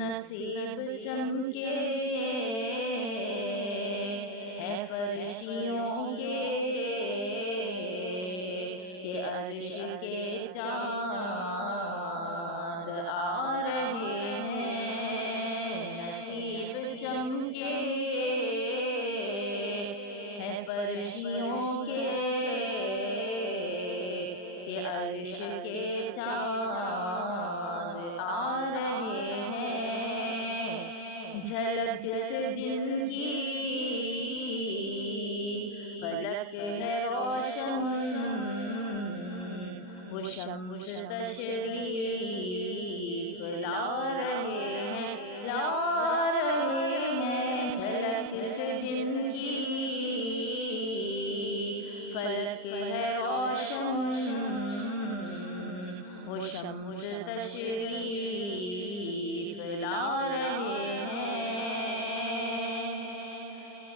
نصیب چمکے ہے فرشتوں کے، یہ عرش کے چاند آ رہے ہیں۔ نصیب چمکے ہے فرشتوں کے، یہ عرش کے چاند آ رہے ہیں۔ جھلک سے جن کی فلک ہے روشن، وہ شمس تشریف لا رہے ہیں، لا رہے ہیں۔ جھلک سے جن کی فلک ہے روشن، وہ شمس تشریف لا رہے ہیں۔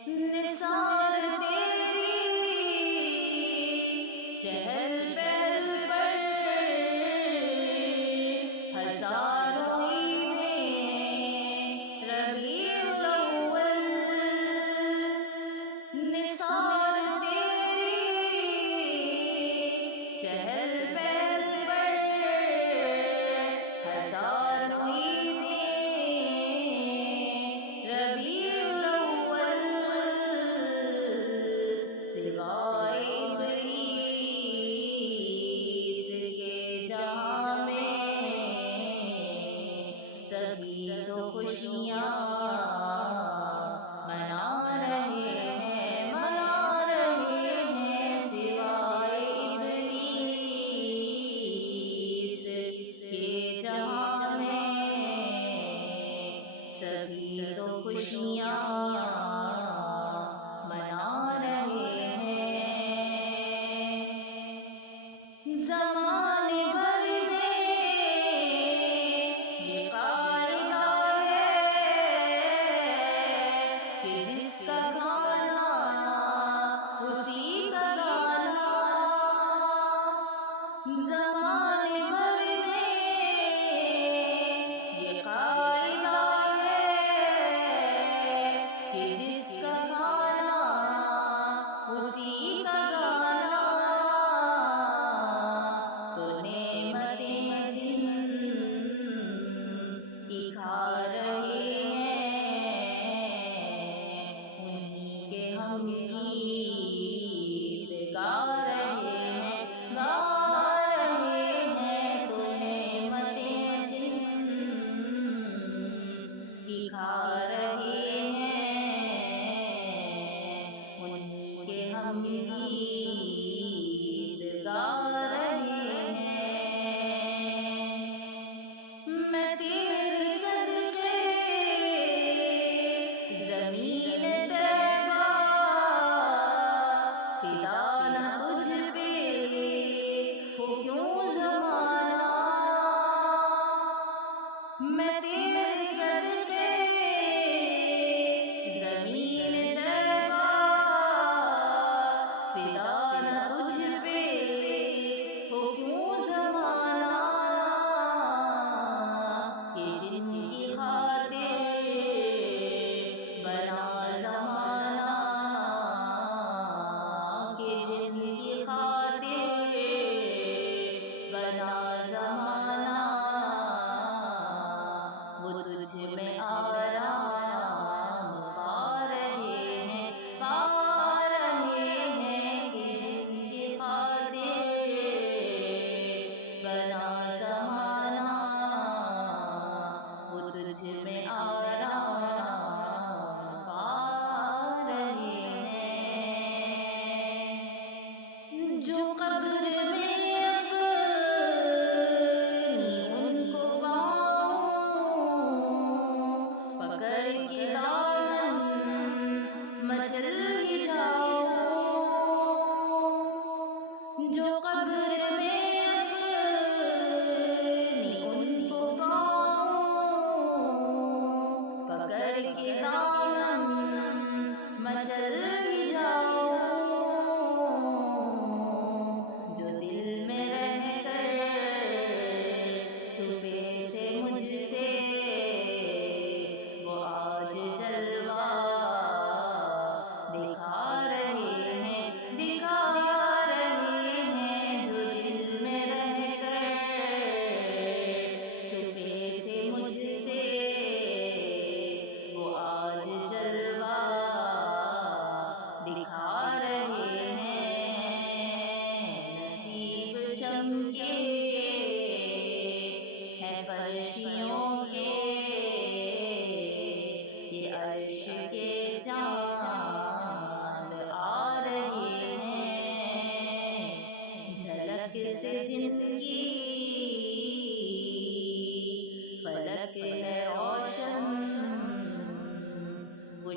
نثار تیری چہل پہل پر ہزاروں عیدیں ربیع الاول۔ نثار تیری چہل پہل پر ہزاروں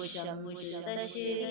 شمس تشریق